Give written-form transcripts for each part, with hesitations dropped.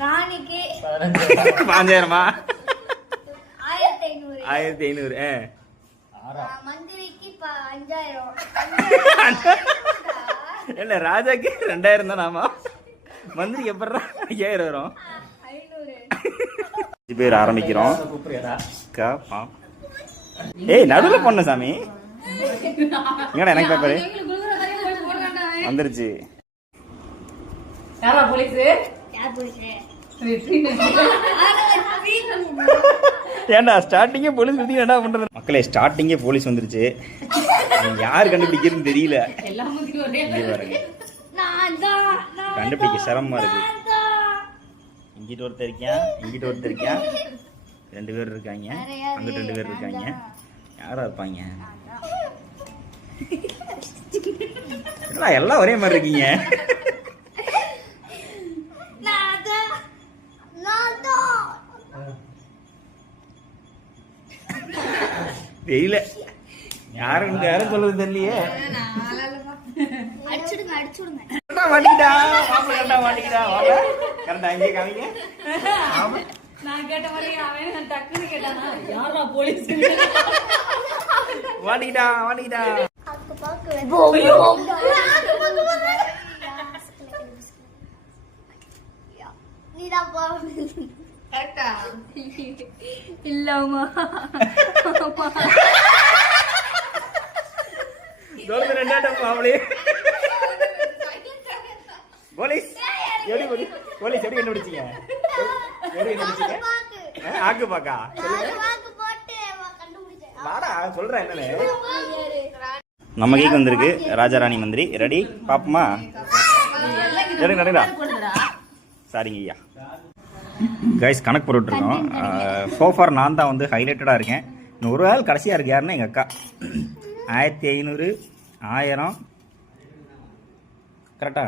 ராணிக்கு 5000மா? 1500. 1500. மந்திரிக்கு 5000. இல்ல ராஜாக்கு 2000 தான். ஆமா, மந்திரிக்கு எப்படா 5000 வரும்? 500 பேர் ஆரம்பிக்கிறோம். ஏய், நடுவுல பொண்ணு சாமி. இங்கடா எனக்கு பேப்பரு வந்துருச்சு. யாரா போலீஸ்? யார் போலீஸ்? ஏன்டா ஸ்டார்டிங்கே போலீஸ் வந்து என்ன பண்றது? மக்களே, ஸ்டார்டிங்கே போலீஸ் வந்துருச்சு. யார் கண்டுபிடிக்கிறதுன்னு தெரியல. கண்டுபிடிக்க சிரமமா இருக்கு. இங்கிட்ட ஒருத்தர் இருக்கான், இங்கிட்ட ஒருத்தர் இருக்கான், 2 பேர் இருக்காங்க, அங்கிட்ட 2 பேர் இருக்காங்க. யாரா இருப்பாங்க? எல்லாம் ஒரே மாதிரி இருக்கீங்க. தெரியல, யாரும் சொல்றது தெரியலையே. மாட்டிக்கிட்டா மாட்டிக்கிட்டா. கரெக்டா இங்கே காமிங்க. நான் கேட்ட மாதிரி அவன் டக்குன்னு கேட்டானா யாரா போலீஸ்? மாட்டிக்கிட்டா மாட்டிக்கிட்டா. இல்லம்மா, போலீஸ் போலீஸ் எப்படி கண்டுபிடிச்சீங்க? ஆக்கு பாக்கா வாடா, சொல்றேன் என்னன்னு. நம்ம கேக் வந்திருக்கு. ராஜாராணி மந்திரி ரெடி. பாப்போமா? சாரிங்க ஐயா. கைஸ், கணக்கு போட்டுருக்கோம். சோஃபார் நான் தான் வந்து ஹைலைட்டடாக இருக்கேன். இன்னும் ஒரு ஆள் கடைசியாக இருக்கு. யாருன்னா எங்கள் அக்கா. 1500, 1000 கரெக்டா?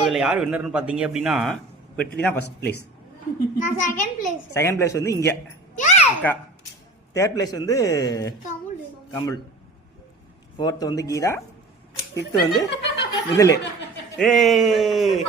இதில் யார் வின்னர்னு பார்த்தீங்க அப்படின்னா வெற்றி தான் ஃபர்ஸ்ட் பிளேஸ். செகண்ட் பிளேஸ் வந்து இங்கே அக்கா. தேர்ட் பிளேஸ் வந்து கமல். ஃபோர்த்து வந்து கீதா. ஃபிஃப்த்து வந்து மிதில். ஏய்,